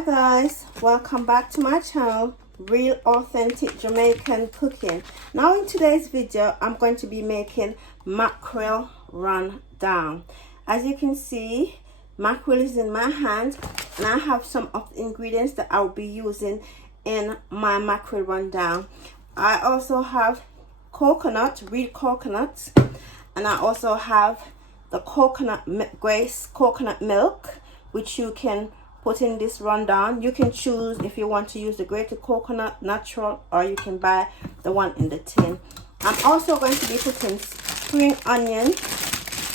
Hi guys, welcome back to my channel, Real Authentic Jamaican Cooking. Now in today's video I'm going to be making mackerel rundown. As you can see, mackerel is in my hand and I have some of the ingredients that I'll be using in my mackerel rundown. I also have coconut, real coconuts, and I also have the Grace coconut milk, which you can put in this rundown. You can choose if you want to use the grated coconut natural, or you can buy the one in the tin. I'm also going to be putting spring onion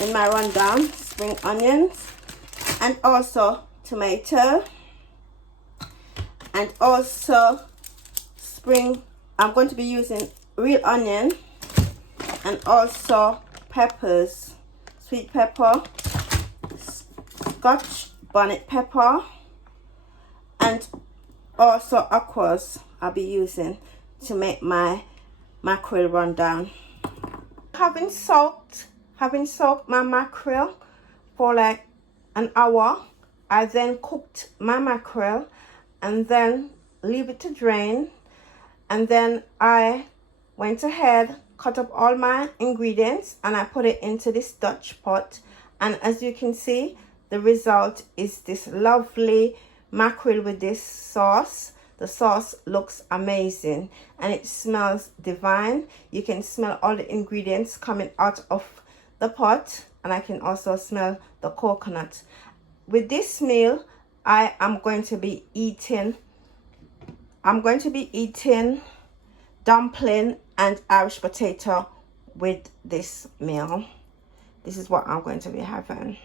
in my rundown, spring onions, and also tomato, and also I'm going to be using real onion, and also peppers, sweet pepper, Scotch bonnet pepper, and also aquas I'll be using to make my mackerel rundown. Having soaked my mackerel for like an hour, I then cooked my mackerel and then leave it to drain, and then I went ahead, cut up all my ingredients, and I put it into this Dutch pot. And as you can see, the result is this lovely mackerel with this sauce. The sauce looks amazing and it smells divine. You can smell all the ingredients coming out of the pot, and I can also smell the coconut. With this meal, I am going to be eating dumpling and Irish potato with this meal. This is what I'm going to be having.